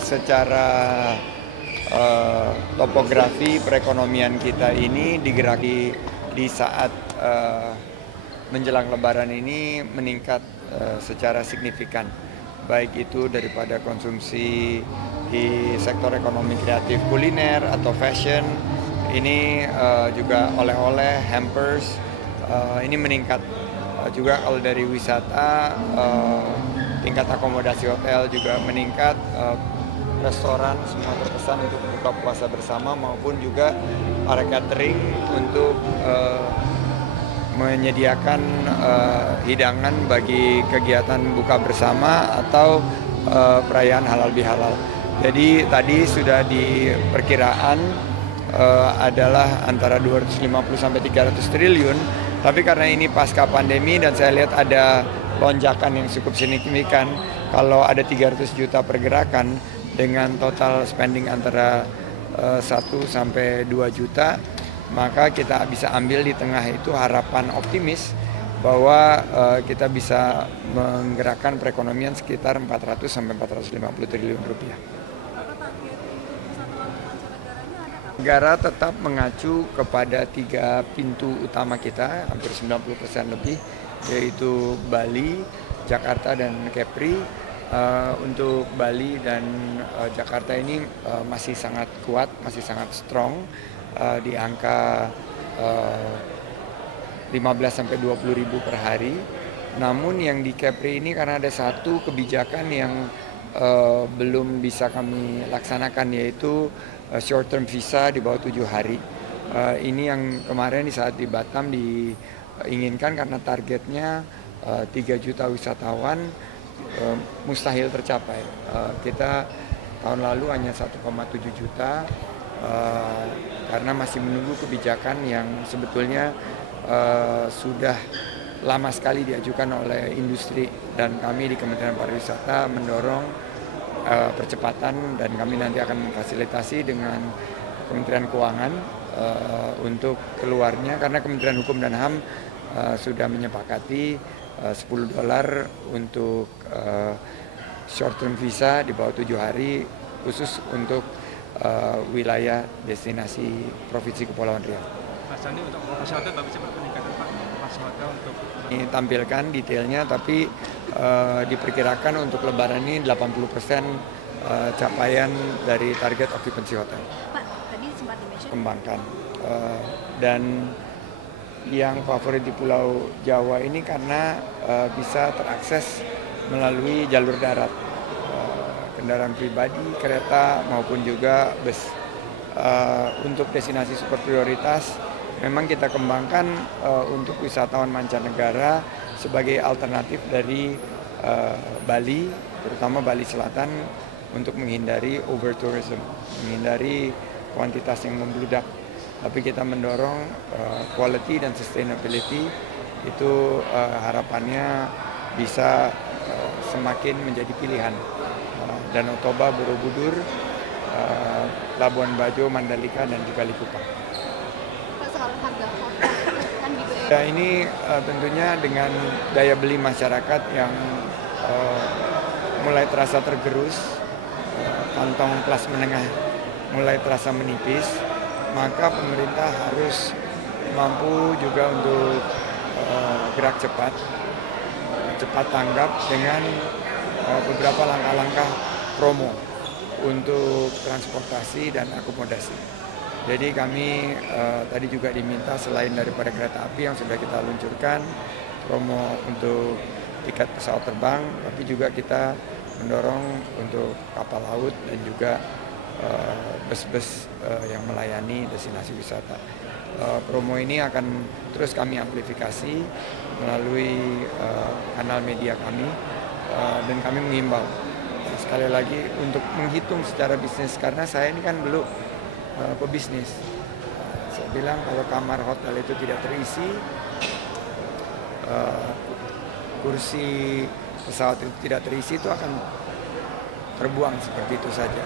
secara topografi perekonomian kita ini digeraki di saat menjelang Lebaran ini meningkat secara signifikan, baik itu daripada konsumsi di sektor ekonomi kreatif kuliner atau fashion, ini juga oleh-oleh, hampers, ini meningkat. Juga kalau dari wisata, tingkat akomodasi hotel juga meningkat, restoran semua terpesan untuk buka puasa bersama maupun juga para catering untuk menyediakan hidangan bagi kegiatan buka bersama atau perayaan halal bihalal. Jadi tadi sudah diperkiraan adalah antara 250 sampai 300 triliun, tapi karena ini pasca pandemi dan saya lihat ada lonjakan yang cukup signifikan, kalau ada 300 juta pergerakan dengan total spending antara 1 sampai 2 juta, maka kita bisa ambil di tengah itu harapan optimis bahwa kita bisa menggerakkan perekonomian sekitar 400 sampai 450 triliun rupiah. Negara tetap mengacu kepada 3 pintu utama kita, hampir 90% lebih, yaitu Bali, Jakarta, dan Kepri. Untuk Bali dan Jakarta ini masih sangat kuat, masih sangat strong di angka 15 sampai 20 ribu per hari. Namun yang di Kepri ini karena ada satu kebijakan yang belum bisa kami laksanakan, yaitu short term visa di bawah 7 hari. Ini yang kemarin di saat di Batam diinginkan karena targetnya 3 juta wisatawan, mustahil tercapai. Kita tahun lalu hanya 1,7 juta karena masih menunggu kebijakan yang sebetulnya sudah lama sekali diajukan oleh industri, dan kami di Kementerian Pariwisata mendorong percepatan, dan kami nanti akan memfasilitasi dengan Kementerian Keuangan untuk keluarnya, karena Kementerian Hukum dan HAM sudah menyepakati $10 untuk short term visa di bawah 7 hari khusus untuk wilayah destinasi Provinsi Kepulauan Riau. Pak Sandi, untuk operasi hotel Bapak bisa peningkatan Pak operasi hotel untuk ini tampilkan detailnya, tapi diperkirakan untuk Lebaran ini 80% capaian dari target occupancy hotel. Pak, tadi sempat di-mention Kembangkan. Dan yang favorit di Pulau Jawa ini karena bisa terakses melalui jalur darat, kendaraan pribadi, kereta maupun juga bus. Untuk destinasi super prioritas memang kita kembangkan untuk wisatawan mancanegara sebagai alternatif dari Bali, terutama Bali Selatan, untuk menghindari overtourism, menghindari kuantitas yang membludak. Tapi kita mendorong quality dan sustainability, itu harapannya bisa semakin menjadi pilihan. Danau Toba, Borobudur, Labuan Bajo, Mandalika, dan juga Likupang. Pak, soal harga hotel kan di BUMN. Ya, ini tentunya dengan daya beli masyarakat yang mulai terasa tergerus, kantong kelas menengah mulai terasa menipis, maka pemerintah harus mampu juga untuk gerak cepat tanggap dengan beberapa langkah-langkah promo untuk transportasi dan akomodasi. Jadi kami tadi juga diminta selain daripada kereta api yang sudah kita luncurkan, promo untuk tiket pesawat terbang, tapi juga kita mendorong untuk kapal laut dan juga bus-bus yang melayani destinasi wisata. Promo ini akan terus kami amplifikasi melalui kanal media kami, dan kami mengimbau sekali lagi untuk menghitung secara bisnis, karena saya ini kan dulu pebisnis. Saya bilang kalau kamar hotel itu tidak terisi, kursi pesawat itu tidak terisi, itu akan terbuang seperti itu saja.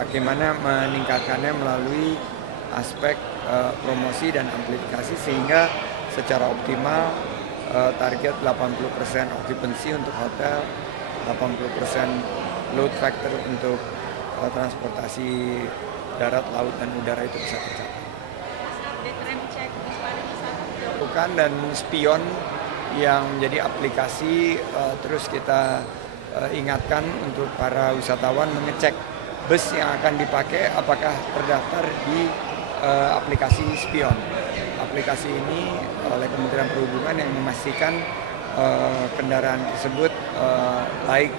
Bagaimana meningkatkannya melalui aspek promosi dan amplifikasi sehingga secara optimal target 80% occupancy untuk hotel, 80% load factor untuk transportasi darat, laut, dan udara itu bisa tercapai. Bukan, dan spion yang menjadi aplikasi, terus kita ingatkan untuk para wisatawan mengecek bus yang akan dipakai apakah terdaftar di aplikasi spion. Aplikasi ini oleh Kementerian Perhubungan yang memastikan kendaraan tersebut laik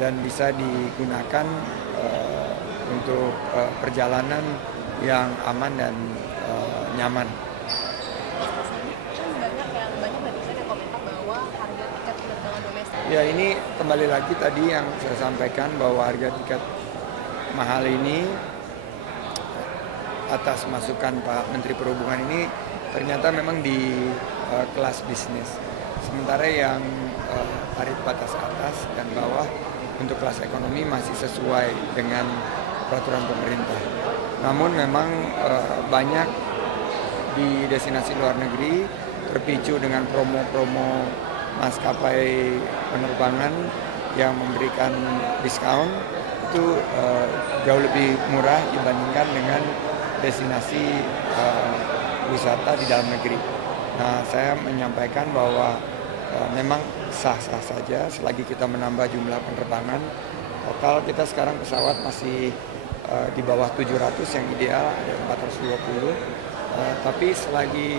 dan bisa digunakan untuk perjalanan yang aman dan nyaman. Banyak netizen yang komentar bahwa harga tiket penerbangan domestik. Ya, ini kembali lagi tadi yang saya sampaikan bahwa harga tiket mahal ini atas masukan Pak Menteri Perhubungan ini ternyata memang di kelas bisnis. Sementara yang tarif batas atas dan bawah untuk kelas ekonomi masih sesuai dengan peraturan pemerintah. Namun memang banyak di destinasi luar negeri terpicu dengan promo-promo maskapai penerbangan yang memberikan diskon itu jauh lebih murah dibandingkan dengan destinasi wisata di dalam negeri. Nah, saya menyampaikan bahwa memang sah-sah saja selagi kita menambah jumlah penerbangan. Total kita sekarang pesawat masih di bawah 700, yang ideal ada 420. Tapi selagi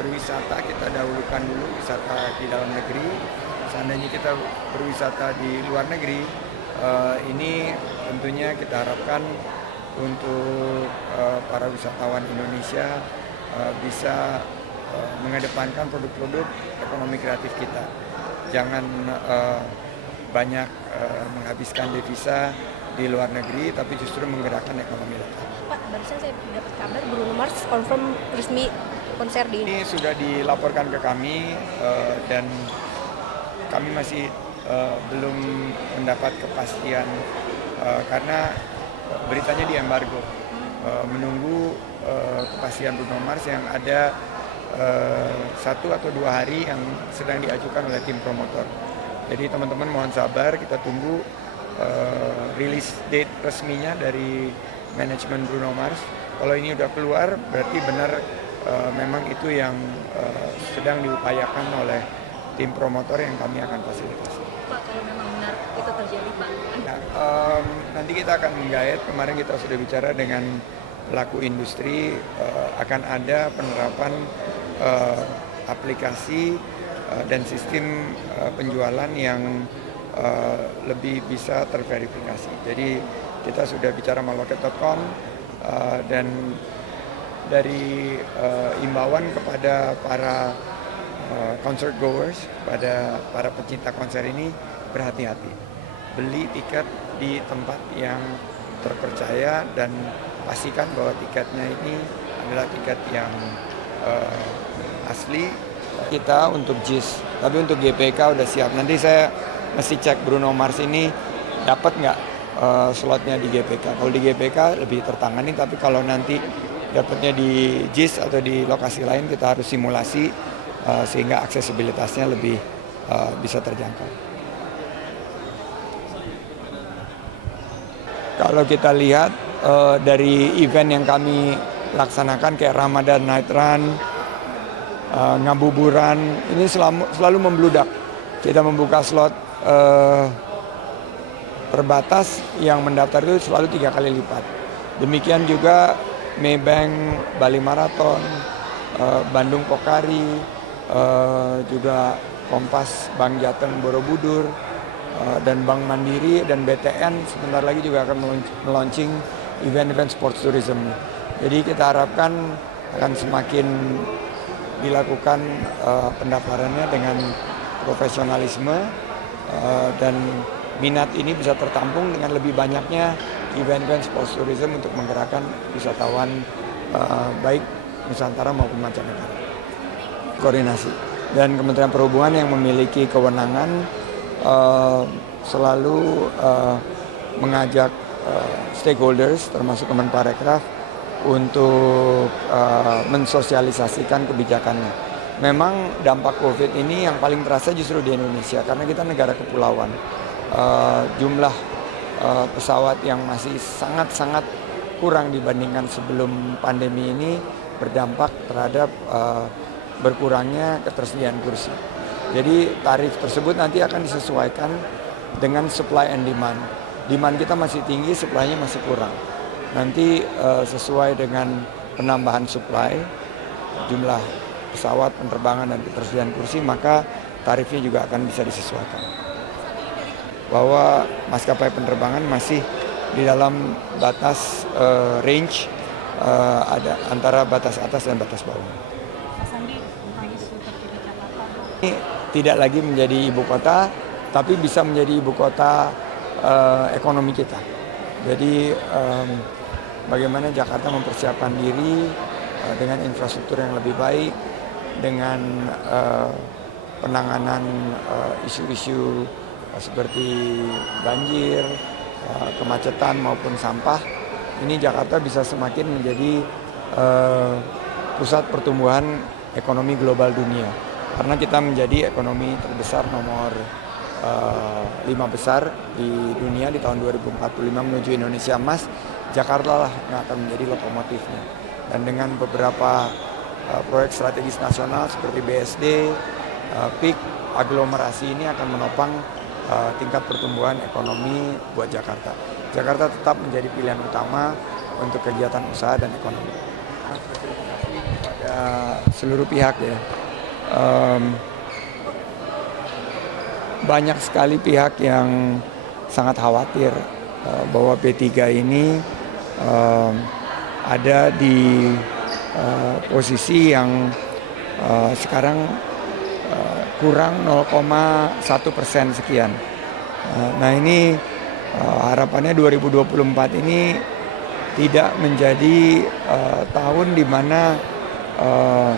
berwisata kita dahulukan dulu wisata di dalam negeri. Seandainya kita berwisata di luar negeri, ini tentunya kita harapkan untuk para wisatawan Indonesia bisa mengedepankan produk-produk ekonomi kreatif kita. Jangan banyak menghabiskan devisa di luar negeri, tapi justru menggerakkan ekonomi lokal. Pak, barusan saya dapat kabar Bruno Mars confirm resmi konser di Ini sudah dilaporkan ke kami dan kami masih belum mendapat kepastian karena beritanya di embargo. Menunggu kepastian Bruno Mars yang ada 1 atau 2 hari yang sedang diajukan oleh tim promotor. Jadi teman-teman mohon sabar, kita tunggu rilis date resminya dari manajemen Bruno Mars. Kalau ini udah keluar berarti benar memang itu yang sedang diupayakan oleh tim promotor yang kami akan fasilitasi. Pak, kalau memang benar itu terjadi, Pak. Nah, nanti kita akan menggait, kemarin kita sudah bicara dengan pelaku industri, akan ada penerapan aplikasi dan sistem penjualan yang lebih bisa terverifikasi. Jadi kita sudah bicara sama loket.com dan dari imbauan kepada para concert goers, pada para pecinta konser ini, berhati-hati. Beli tiket di tempat yang terpercaya dan pastikan bahwa tiketnya ini adalah tiket yang asli. Kita untuk JIS, tapi untuk GPK udah siap. Nanti saya mesti cek Bruno Mars ini dapat nggak slotnya di GPK. Kalau di GPK lebih tertangani, tapi kalau nanti dapatnya di JIS atau di lokasi lain kita harus simulasi sehingga aksesibilitasnya lebih bisa terjangkau. Kalau kita lihat dari event yang kami laksanakan kayak Ramadan Night Run, Ngabuburan, ini selalu membludak. Kita membuka slot terbatas, yang mendaftar itu selalu 3 kali lipat. Demikian juga Maybank Bali Marathon, Bandung Pokari, juga Kompas Bank Jateng Borobudur, dan Bank Mandiri dan BTN sebentar lagi juga akan meluncing event-event sports tourism. Jadi kita harapkan akan semakin dilakukan pendaftarannya dengan profesionalisme dan minat ini bisa tertampung dengan lebih banyaknya event-event sports tourism untuk menggerakkan wisatawan baik Nusantara maupun mancanegara. Koordinasi dan Kementerian Perhubungan yang memiliki kewenangan selalu mengajak stakeholders termasuk Kemenparekraf untuk mensosialisasikan kebijakannya. Memang dampak COVID ini yang paling terasa justru di Indonesia karena kita negara kepulauan. Jumlah pesawat yang masih sangat-sangat kurang dibandingkan sebelum pandemi ini berdampak terhadap berkurangnya ketersediaan kursi. Jadi tarif tersebut nanti akan disesuaikan dengan supply and demand. Demand kita masih tinggi, supply-nya masih kurang. Nanti sesuai dengan penambahan supply, jumlah pesawat, penerbangan dan ketersediaan kursi, maka tarifnya juga akan bisa disesuaikan. Bahwa maskapai penerbangan masih di dalam batas range ada antara batas atas dan batas bawah. Pak Sandi, isu terkini Jakarta. Ini tidak lagi menjadi ibu kota, tapi bisa menjadi ibu kota ekonomi kita. Jadi bagaimana Jakarta mempersiapkan diri dengan infrastruktur yang lebih baik, dengan penanganan isu-isu seperti banjir, kemacetan maupun sampah. Ini Jakarta bisa semakin menjadi pusat pertumbuhan ekonomi global dunia. Karena kita menjadi ekonomi terbesar nomor 5 besar di dunia di tahun 2045 menuju Indonesia Emas, Jakarta lah yang akan menjadi lokomotifnya. Dan dengan beberapa proyek strategis nasional seperti BSD, PIK, aglomerasi ini akan menopang tingkat pertumbuhan ekonomi buat Jakarta. Jakarta tetap menjadi pilihan utama untuk kegiatan usaha dan ekonomi. Pada seluruh pihak ya. Banyak sekali pihak yang sangat khawatir bahwa P3 ini ada di posisi yang sekarang kurang 0,1% sekian. Nah ini harapannya 2024 ini tidak menjadi tahun di mana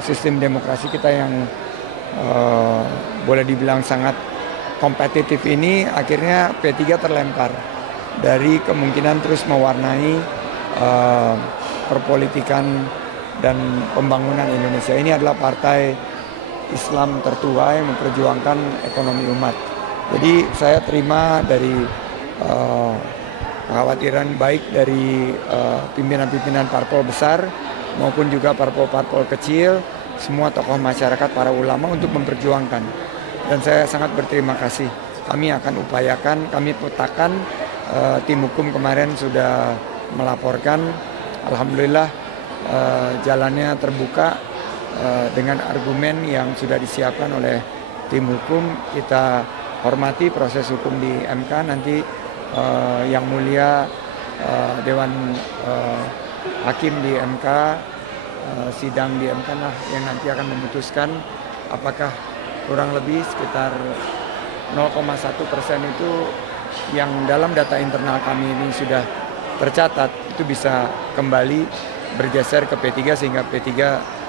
sistem demokrasi kita yang boleh dibilang sangat kompetitif ini akhirnya P3 terlempar dari kemungkinan terus mewarnai perpolitikan dan pembangunan Indonesia. Ini adalah partai Islam tertua yang memperjuangkan ekonomi umat. Jadi saya terima dari kekhawatiran baik dari pimpinan-pimpinan parpol besar maupun juga parpol-parpol kecil, semua tokoh masyarakat, para ulama untuk memperjuangkan. Dan saya sangat berterima kasih. Kami akan upayakan, kami petakan, tim hukum kemarin sudah melaporkan. Alhamdulillah jalannya terbuka dengan argumen yang sudah disiapkan oleh tim hukum. Kita hormati proses hukum di MK, nanti yang mulia Dewan Hakim di MK, sidang di MK lah yang nanti akan memutuskan apakah kurang lebih sekitar 0,1% itu yang dalam data internal kami ini sudah tercatat itu bisa kembali bergeser ke P3 sehingga P3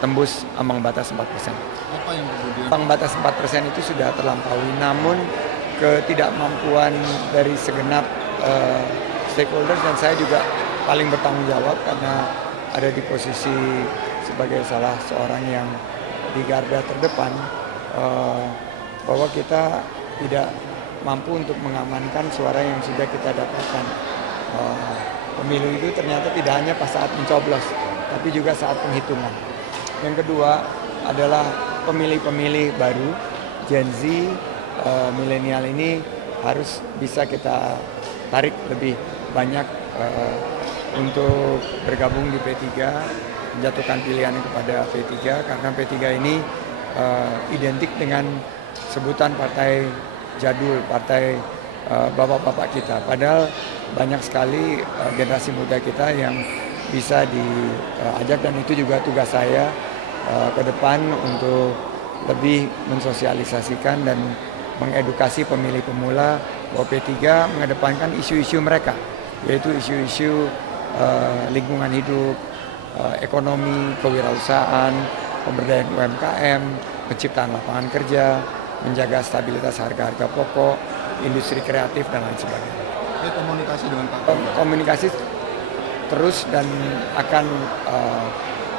tembus ambang batas 4%. Apa yang kemudian? Ambang batas 4% itu sudah terlampaui, namun ketidakmampuan dari segenap stakeholders dan saya juga paling bertanggung jawab karena ada di posisi sebagai salah seorang yang di garda terdepan, bahwa kita tidak mampu untuk mengamankan suara yang sudah kita dapatkan. Pemilu itu ternyata tidak hanya pas saat mencoblos, tapi juga saat penghitungan. Yang kedua adalah pemilih-pemilih baru, Gen Z, milenial ini harus bisa kita tarik lebih banyak untuk bergabung di P3, menjatuhkan pilihan kepada P3 karena P3 ini identik dengan sebutan partai jadul, partai bapak-bapak kita. Padahal banyak sekali generasi muda kita yang bisa diajak dan itu juga tugas saya ke depan untuk lebih mensosialisasikan dan mengedukasi pemilih pemula bahwa P3 mengedepankan isu-isu mereka, yaitu isu-isu lingkungan hidup, ekonomi, kewirausahaan, pemberdayaan UMKM, penciptaan lapangan kerja, menjaga stabilitas harga-harga pokok, industri kreatif dan lain sebagainya. Komunikasi dengan Pak Komunikasi terus dan akan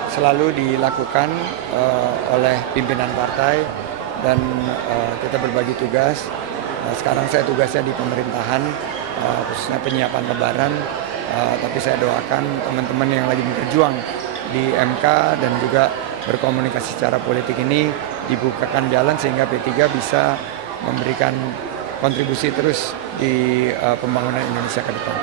selalu dilakukan oleh pimpinan partai dan kita berbagi tugas. Sekarang saya tugasnya di pemerintahan khususnya penyiapan Lebaran. Tapi saya doakan teman-teman yang lagi berjuang di MK dan juga berkomunikasi secara politik ini dibukakan jalan sehingga P3 bisa memberikan kontribusi terus di pembangunan Indonesia ke depan.